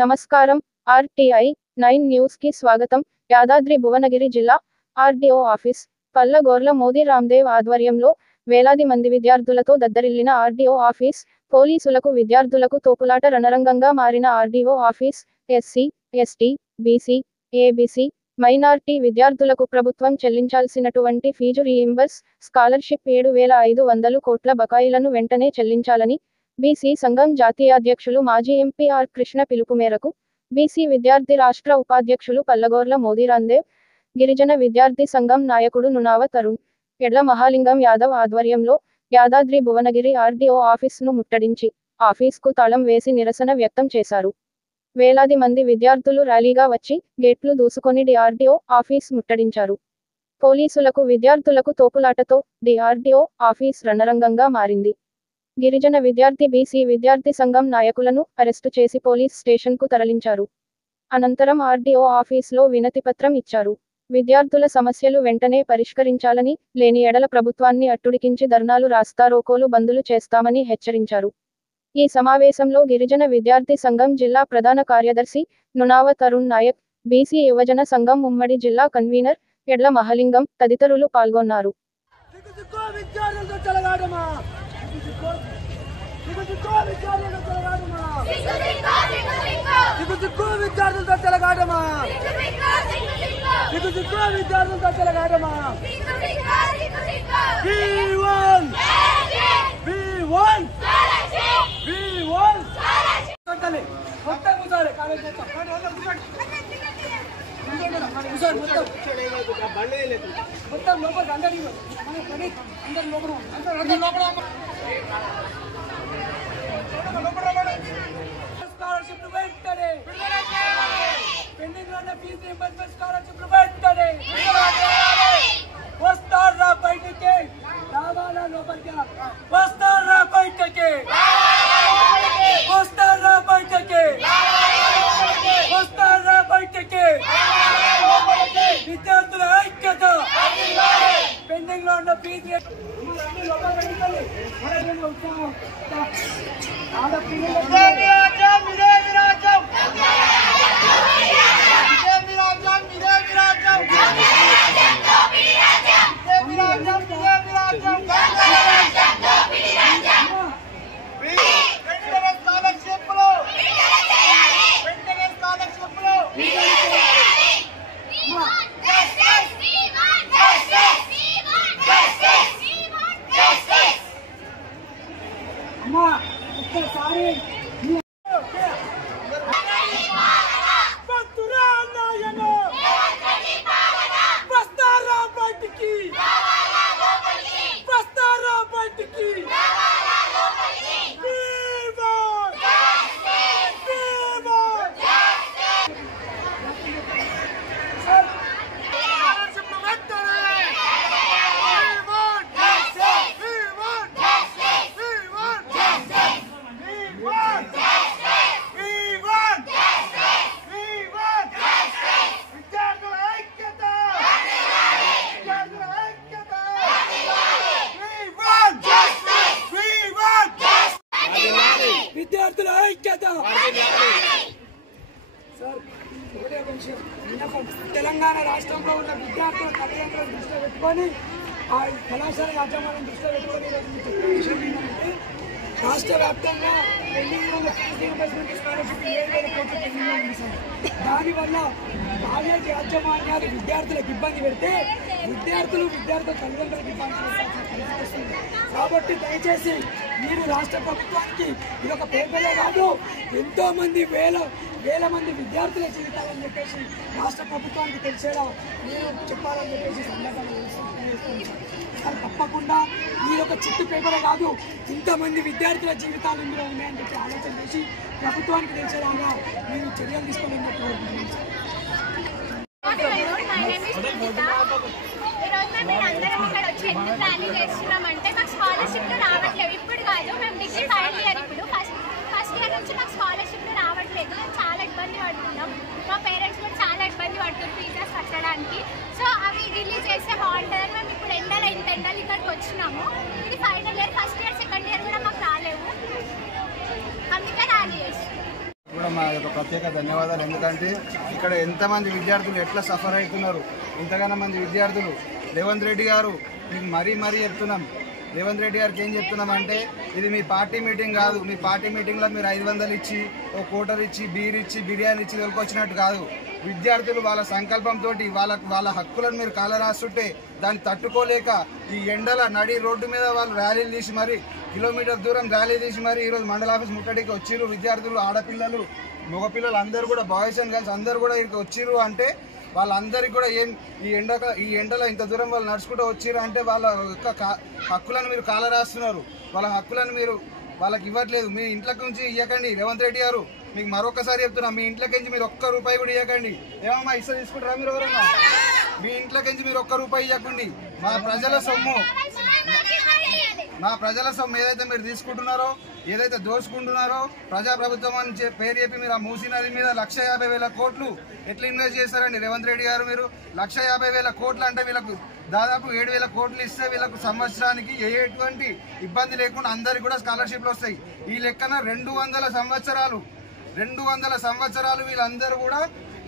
నమస్కారం RTI 9 news కి స్వాగతం. యాదాద్రి భువనగిరి జిల్లా ఆర్డీఓ ఆఫీస్ పల్లగోర్ల మోదీ రామ్దేవ్ ఆధ్వర్యంలో వేలాది మంది విద్యార్థులతో దద్దరిల్లిన ఆర్డీఓ ఆఫీస్, పోలీసులకు విద్యార్థులకు తోపులాట రణరంగంగా మారిన RDO office, SC, ST, BC, ABC, minority విద్యార్థులకు ప్రభుత్వం చెల్లించాల్సినటువంటి ఫీజు రీయింబర్స్, స్కాలర్షిప్ 7,500 కోట్ల బకాయిలను వెంటనే చెల్లించాలని బీసీ సంఘం జాతీయాధ్యక్షులు మాజీ ఎంపీ ఆర్ కృష్ణ పిలుపు మేరకు బీసీ విద్యార్థి రాష్ట్ర ఉపాధ్యక్షులు పల్లగోర్ల మోదీ రామ్దేవ్, గిరిజన విద్యార్థి సంఘం నాయకుడు నునావ తరుణ్, ఎడ్ల మహాలింగం యాదవ్ ఆధ్వర్యంలో యాదాద్రి భువనగిరి ఆర్డీఓ ఆఫీస్ను ముట్టడించి ఆఫీస్కు తాళం వేసి నిరసన వ్యక్తం చేశారు. వేలాది మంది విద్యార్థులు ర్యాలీగా వచ్చి గేట్లు దూసుకొని డిఆర్డీఓ ఆఫీస్ ముట్టడించారు. పోలీసులకు విద్యార్థులకు తోపులాటతో డిఆర్డీఓ ఆఫీస్ రణరంగంగా మారింది. గిరిజన విద్యార్థి బీసీ విద్యార్థి సంఘం నాయకులను అరెస్టు చేసి పోలీస్ స్టేషన్కు తరలించారు. అనంతరం ఆర్డీఓ ఆఫీస్లో వినతిపత్రం ఇచ్చారు. విద్యార్థుల సమస్యలు వెంటనే పరిష్కరించాలని, లేని ఎడల ప్రభుత్వాన్ని అట్టుడికించి ధర్నాలు, రాస్తారోకోలు, బందులు చేస్తామని హెచ్చరించారు. ఈ సమావేశంలో గిరిజన విద్యార్థి సంఘం జిల్లా ప్రధాన కార్యదర్శి నునావ తరుణ్ నాయక్, బీసీ యువజన సంఘం ఉమ్మడి జిల్లా కన్వీనర్ ఎడ్ల మహాలింగం తదితరులు పాల్గొన్నారు. విద్యార్థుల ఐక్యత పెండింగ్ లో ఉన్న ఫీజు విద్యార్థుల ఐక్యత. సార్, ఒకటే విషయం, తెలంగాణ రాష్ట్రంలో ఉన్న విద్యార్థుల తల్లిదండ్రులను దృష్టిలో పెట్టుకొని ఆ కళాశాల యాజమాన్యం దృష్టిలో పెట్టుకొని చెప్పే విషయం ఏంటంటే, రాష్ట్ర వ్యాప్తంగా పెండింగ్ ఉన్న ఫీజు రీయింబర్స్మెంట్ స్కాలర్షిప్ 7,000 కోట్ల పెండింగ్ ఉంది సార్. దానివల్ల కాలేజీ యాజమాన్యాలు విద్యార్థులకు ఇబ్బంది పెడితే విద్యార్థుల తల్లిదండ్రులకు ఇబ్బంది వస్తుంది. కాబట్టి దయచేసి మీరు రాష్ట్ర ప్రభుత్వానికి ఇది ఒక పేపరే కాదు, ఎంతో మంది వేల మంది విద్యార్థుల జీవితాలని చెప్పేసి రాష్ట్ర ప్రభుత్వానికి తెలిసేలా మీరు చెప్పాలని చెప్పేసి సందర్భంగా సార్. తప్పకుండా మీరు ఒక చిట్టు పేపరే కాదు, ఇంతమంది విద్యార్థుల జీవితాలు ఇందులో ఉన్నాయని చెప్పి ఆలోచన చేసి ప్రభుత్వానికి తెలిసేలాగా మీరు చర్యలు తీసుకోవాలని చెప్పి ఇప్పుడు కాదు, మేము డిగ్రీ ఫైనల్ ఇయర్. ఇప్పుడు ఫస్ట్ ఇయర్ నుంచి మాకు స్కాలర్షిప్ రావట్లేదు. మేము చాలా ఇబ్బంది పడుతున్నాం. మా పేరెంట్స్ కూడా చాలా ఇబ్బంది పడుతుంది ఫీజెస్ కట్టడానికి. సో అవి రిలీజ్ చేస్తే బాగుంటుందని మేము ఇప్పుడు ఎండలు ఇక్కడికి వచ్చినాము. ఇది final year, first year second year కూడా మాకు రాలేవు, అందుకే ర్యాలీ చేస్తున్నాం. మా యొక్క ప్రత్యేక ధన్యవాదాలు. ఎందుకంటే ఇక్కడ ఎంతమంది విద్యార్థులు ఎట్లా సఫర్ అవుతున్నారు, ఇంతగానో మంది విద్యార్థులు. రేవంత్ రెడ్డి గారు మీకు మరీ చెప్తున్నాం, రేవంత్ రెడ్డి గారికి ఏం చెప్తున్నామంటే, ఇది మీ పార్టీ మీటింగ్ కాదు. మీ పార్టీ మీటింగ్లో మీరు 500 ఇచ్చి, ఓ కోటర్ ఇచ్చి, బీర్ ఇచ్చి, బిర్యానీ ఇచ్చి వెళ్ళకొచ్చినట్టు కాదు. విద్యార్థులు వాళ్ళ సంకల్పంతో వాళ్ళ హక్కులను మీరు కాలరాస్తుంటే దాన్ని తట్టుకోలేక ఈ ఎండల నడి రోడ్డు మీద వాళ్ళు ర్యాలీలు తీసి మరి కిలోమీటర్ దూరం ర్యాలీ తీసి మరి ఈరోజు మండల ఆఫీస్ ముట్టడికి వచ్చిర్రు. విద్యార్థులు, ఆడపిల్లలు, మగపిల్లలు అందరూ కూడా, బాయ్స్ అండ్ గర్ల్స్ అందరూ కూడా ఇక్కడికి వచ్చిర్రు. అంటే వాళ్ళందరికీ కూడా ఈ ఎండలో ఇంత దూరం వాళ్ళు నడుచుకుంటూ వచ్చిర్రు అంటే వాళ్ళ యొక్క హక్కులను మీరు కాలరాస్తున్నారు. వాళ్ళ హక్కులను మీరు వాళ్ళకి ఇవ్వట్లేదు. మీ ఇంట్లోకి నుంచి ఇవ్వకండి. రేవంత్ రెడ్డి గారు మీకు మరొకసారి చెప్తున్నా, మీ ఇంట్లోకి నుంచి మీరు ఒక్క రూపాయి కూడా ఇవ్వకండి. ఏమమ్మా ఇస్తా తీసుకుంటారా మీరు ఎవరన్నా? మీ ఇంట్లోకి నుంచి మీరు ఒక్క రూపాయి ఇవ్వకండి. మా ప్రజల సొమ్ము ఏదైతే మీరు తీసుకుంటున్నారో, ఏదైతే దోచుకుంటున్నారో, ప్రజాప్రభుత్వం అని పేరు చెప్పి మీరు ఆ మూసీ నది మీద 1,50,000 కోట్లు ఎట్లా ఇన్వెస్ట్ చేస్తారండి రేవంత్ రెడ్డి గారు? మీరు 1,50,000 కోట్లు అంటే వీళ్ళకు దాదాపు 7,000 కోట్లు ఇస్తే వీళ్ళకు సంవత్సరానికి ఎటువంటి ఇబ్బంది లేకుండా అందరికి కూడా స్కాలర్షిప్లు వస్తాయి. ఈ లెక్కన 200 సంవత్సరాలు వీళ్ళందరూ కూడా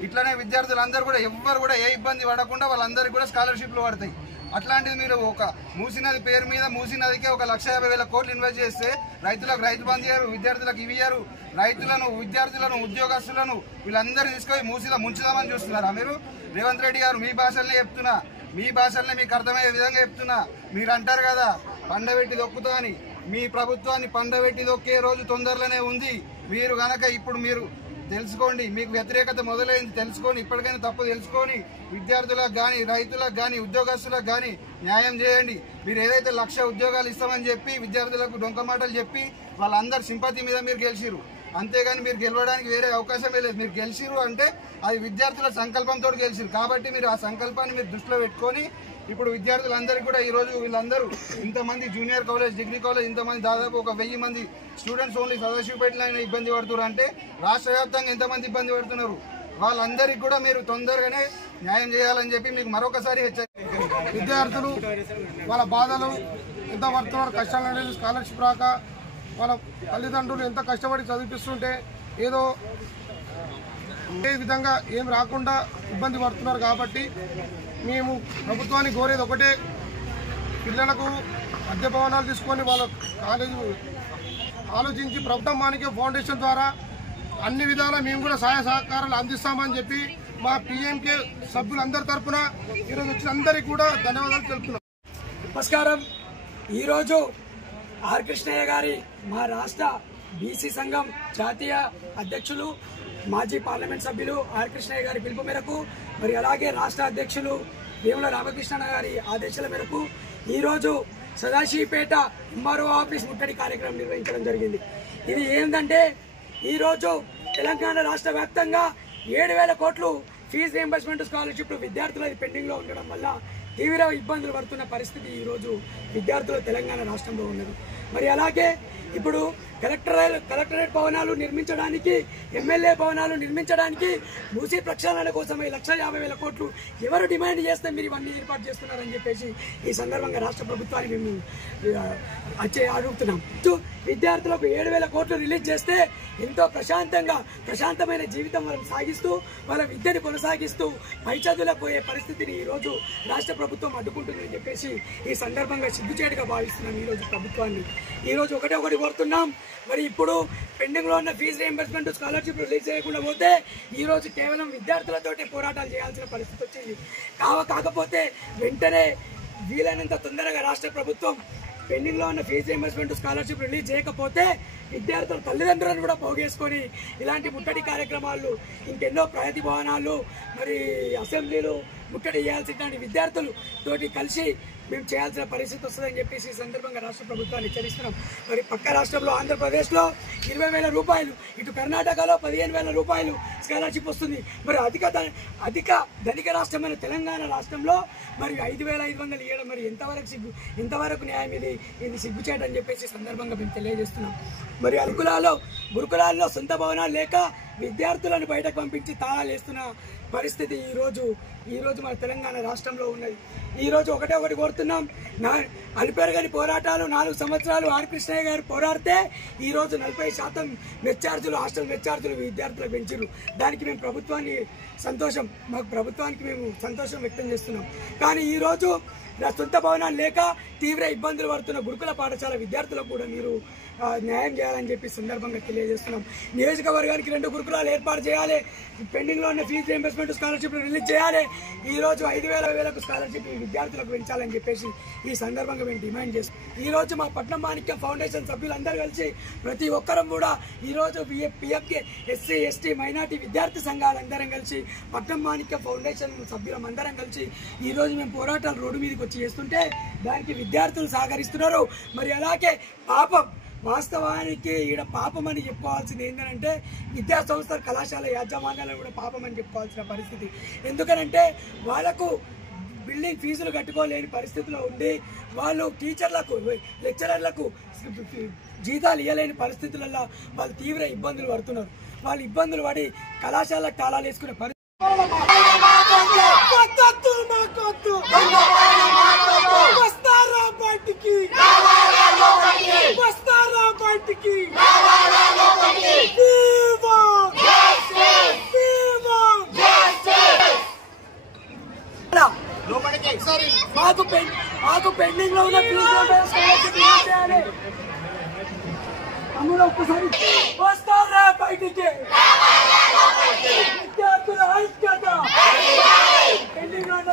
ఇట్లనే విద్యార్థులందరూ కూడా ఎవ్వరు కూడా ఏ ఇబ్బంది పడకుండా వాళ్ళందరికీ కూడా స్కాలర్షిప్లు పడతాయి. అట్లాంటిది మీరు ఒక మూసీ నది పేరు మీద మూసీ నదికే 1,50,000 కోట్లు ఇన్వెస్ట్ చేస్తే రైతులకు రైతు బంధు ఇయ్యారు, విద్యార్థులకు ఇవి ఇయ్యారు. రైతులను, విద్యార్థులను, ఉద్యోగస్తులను వీళ్ళందరూ తీసుకొని మూసీలో ముంచుదామని చూస్తున్నారా మీరు? రేవంత్ రెడ్డి గారు మీ భాషలనే చెప్తున్నా, మీ భాషలనే మీకు అర్థమయ్యే విధంగా చెప్తున్నా. మీరు అంటారు కదా పండబెట్టి దొక్కుతా అని. మీ ప్రభుత్వాన్ని పండబెట్టి దొక్కే రోజు తొందరలోనే ఉంది. మీరు గనక ఇప్పుడు మీరు తెలుసుకోండి, మీకు వ్యతిరేకత మొదలైంది తెలుసుకొని, ఇప్పటికైనా తప్పు తెలుసుకొని విద్యార్థులకు కానీ, రైతులకు కానీ, ఉద్యోగస్తులకు కానీ న్యాయం చేయండి. మీరు ఏదైతే 1,00,000 ఉద్యోగాలు ఇస్తామని చెప్పి విద్యార్థులకు డొంక మాటలు చెప్పి వాళ్ళందరి సింపతి మీద మీరు గెలిచిరు. అంతేగాని మీరు గెలవడానికి వేరే అవకాశమే లేదు. మీరు గెలిచిరు అంటే అది విద్యార్థుల సంకల్పంతో గెలిచిరు. కాబట్టి మీరు ఆ సంకల్పాన్ని మీరు దృష్టిలో పెట్టుకొని ఇప్పుడు విద్యార్థులందరికీ కూడా ఈరోజు వీళ్ళందరూ ఇంతమంది జూనియర్ కాలేజ్, డిగ్రీ కాలేజ్, ఇంతమంది దాదాపు 1,000 మంది స్టూడెంట్స్ ఓన్లీ సదాశివపేటలో అయినా ఇబ్బంది పడుతున్నారు అంటే రాష్ట్ర వ్యాప్తంగా ఎంతమంది ఇబ్బంది పడుతున్నారు? వాళ్ళందరికీ కూడా మీరు తొందరగానే న్యాయం చేయాలని చెప్పి మీకు మరొకసారి హెచ్చరిక. విద్యార్థులు వాళ్ళ బాధలు ఎంత పడుతున్నారు, కష్టాలు అనేది స్కాలర్షిప్ రాక వాళ్ళ తల్లిదండ్రులు ఎంత కష్టపడి చదివిస్తుంటే ఏదో ఏ విధంగా ఏం రాకుండా ఇబ్బంది పడుతున్నారు. కాబట్టి మేము ప్రభుత్వాన్ని కోరేది ఒకటే, పిల్లలకు అద్దె భవనాలు తీసుకొని వాళ్ళ కాలేజీ ఆలోచించి ప్రభుత్వం మానికే ఫౌండేషన్ ద్వారా అన్ని విధాలా మేము కూడా సహాయ సహకారాలు అందిస్తామని చెప్పి మా పిఎంకే సభ్యులందరి తరఫున ఈరోజు వచ్చిన అందరికీ కూడా ధన్యవాదాలు తెలుపుతున్నాం. నమస్కారం. ఈరోజు ఆర్ కృష్ణయ్య గారి మా రాష్ట్ర బీసీ సంఘం జాతీయ అధ్యక్షులు, మాజీ పార్లమెంట్ సభ్యులు ఆర్ కృష్ణయ్య గారి పిలుపు మేరకు, మరి అలాగే రాష్ట్ర అధ్యక్షులు వేముల రామకృష్ణ గారి ఆదేశాల మేరకు ఈరోజు సదాశివపేట ఎంఆర్ఓ ఆఫీస్ ముట్టడి కార్యక్రమం నిర్వహించడం జరిగింది. ఇది ఏంటంటే ఈరోజు తెలంగాణ రాష్ట్ర వ్యాప్తంగా 7,000 కోట్లు ఫీజు రీయింబర్స్మెంట్ స్కాలర్షిప్ విద్యార్థులది పెండింగ్లో ఉండడం వల్ల తీవ్ర ఇబ్బందులు పడుతున్న పరిస్థితి ఈరోజు విద్యార్థులు తెలంగాణ రాష్ట్రంలో ఉన్నది. మరి అలాగే ఇప్పుడు కలెక్టరేట్ భవనాలు నిర్మించడానికి, ఎమ్మెల్యే భవనాలు నిర్మించడానికి మూసీ ప్రక్షాళన కోసం 1,50,000 కోట్లు ఎవరు డిమాండ్ చేస్తే మీరు ఇవన్నీ ఏర్పాటు చేస్తున్నారని చెప్పేసి ఈ సందర్భంగా రాష్ట్ర ప్రభుత్వాన్ని మేము అడుగుతున్నాం. విద్యార్థులకు 7,000 కోట్లు రిలీజ్ చేస్తే ఎంతో ప్రశాంతమైన జీవితం వాళ్ళని సాగిస్తూ వాళ్ళ విద్యను కొనసాగిస్తూ పై చదువులకు పోయే పరిస్థితిని ఈరోజు రాష్ట్ర ప్రభుత్వం అడ్డుకుంటుందని చెప్పేసి ఈ సందర్భంగా సిగ్గుచేటుగా భావిస్తున్నాం ఈరోజు ప్రభుత్వాన్ని. ఈరోజు ఒకటి కోరుతున్నాం. మరి ఇప్పుడు పెండింగ్ లో ఉన్న ఫీజు రీయింబర్స్మెంట్ స్కాలర్షిప్ రిలీజ్ చేయకుండా పోతే ఈరోజు కేవలం విద్యార్థులతోటే పోరాటాలు చేయాల్సిన పరిస్థితి వచ్చింది. కాకపోతే వెంటనే వీలైనంత తొందరగా రాష్ట్ర ప్రభుత్వం పెండింగ్ లో ఉన్న ఫీజు రీయింబర్స్మెంట్ స్కాలర్షిప్ రిలీజ్ చేయకపోతే విద్యార్థుల తల్లిదండ్రులను కూడా పోగేసుకొని ఇలాంటి ముట్టడి కార్యక్రమాలు, ఇంకెన్నో ప్రగతి భవనాలు, మరి అసెంబ్లీలు ముట్టడి చేయాల్సిన విద్యార్థులు తోటి కలిసి మేము చేయాల్సిన పరిస్థితి వస్తుందని చెప్పేసి ఈ సందర్భంగా రాష్ట్ర ప్రభుత్వాన్ని హెచ్చరిస్తున్నాం. మరి పక్క రాష్ట్రంలో ఆంధ్రప్రదేశ్లో 20,000 రూపాయలు, ఇటు కర్ణాటకలో 15,000 రూపాయలు స్కాలర్షిప్ వస్తుంది. మరి అధిక ధనిక రాష్ట్రమైన తెలంగాణ రాష్ట్రంలో మరి 5,500 ఇవ్వడం మరి ఎంతవరకు న్యాయం? ఇది సిగ్గుచేటని చెప్పేసి సందర్భంగా మేము తెలియజేస్తున్నాం. మరి గురుకులాల్లో సొంత భవనాలు లేక విద్యార్థులను బయటకు పంపించి తాళాలు వేస్తున్న పరిస్థితి ఈరోజు ఈరోజు మన తెలంగాణ రాష్ట్రంలో ఉన్నది. ఈరోజు ఒకటి కోరుతున్నాం, అలుపెరగని పోరాటాలు 4 సంవత్సరాలు ఆర్ కృష్ణయ్య గారు పోరాడితే ఈరోజు 40% మెస్ ఛార్జీలు, హాస్టల్ మెస్ ఛార్జీలు విద్యార్థులకు పెంచారు. దానికి మేము ప్రభుత్వానికి మేము సంతోషం వ్యక్తం చేస్తున్నాం. కానీ ఈరోజు సొంత భవనాలు లేక తీవ్ర ఇబ్బందులు పడుతున్న గురుకుల పాఠశాల విద్యార్థులకు కూడా మీరు న్యాయం చేయాలని చెప్పి సందర్భంగా తెలియజేస్తున్నాం. నియోజకవర్గానికి 2 గురుకులాలు ఏర్పాటు చేయాలి, పెండింగ్లో ఉన్న ఫీజు రీయింబర్స్మెంట్ స్కాలర్షిప్లు రిలీజ్ చేయాలి, ఈరోజు 5,000 స్కాలర్షిప్ విద్యార్థులకు పెంచాలని చెప్పేసి ఈ సందర్భంగా మేము డిమాండ్ చేస్తాం. ఈరోజు మా పట్నం మాణిక్యం ఫౌండేషన్ సభ్యులందరూ కలిసి ప్రతి ఒక్కరం కూడా ఈరోజు పిఎఫ్కే ఎస్సీ ఎస్టీ మైనార్టీ విద్యార్థి సంఘాలందరం కలిసి పట్నం మాణిక్యం ఫౌండేషన్ సభ్యులందరం కలిసి ఈరోజు మేము పోరాటాలు రోడ్డు మీదకి వచ్చి చేస్తుంటే దానికి విద్యార్థులు సహకరిస్తున్నారు. మరి అలాగే పాపం, వాస్తవానికి ఈడ పాపం అని చెప్పుకోవాల్సింది ఏంటంటే విద్యా సంస్థల కళాశాల యాజమాన్యాలను కూడా పాపం అని చెప్పుకోవాల్సిన పరిస్థితి. ఎందుకనంటే వాళ్ళకు బిల్డింగ్ ఫీజులు కట్టుకోలేని పరిస్థితిలో ఉండి వాళ్ళు టీచర్లకు, లెక్చరర్లకు జీతాలు ఇవ్వలేని పరిస్థితులలో వాళ్ళు తీవ్ర ఇబ్బందులు పడుతున్నారు. వాళ్ళు ఇబ్బందులు పడి కళాశాలకు తాళాలు వేసుకునే పరిస్థితి. మాకు పెండింగ్ లో ఉన్న తమ్ముడు ఒక్కసారి వస్తారా బయటికి, విద్యార్థుల ఐక్యత, పెండింగ్ లో ఉన్న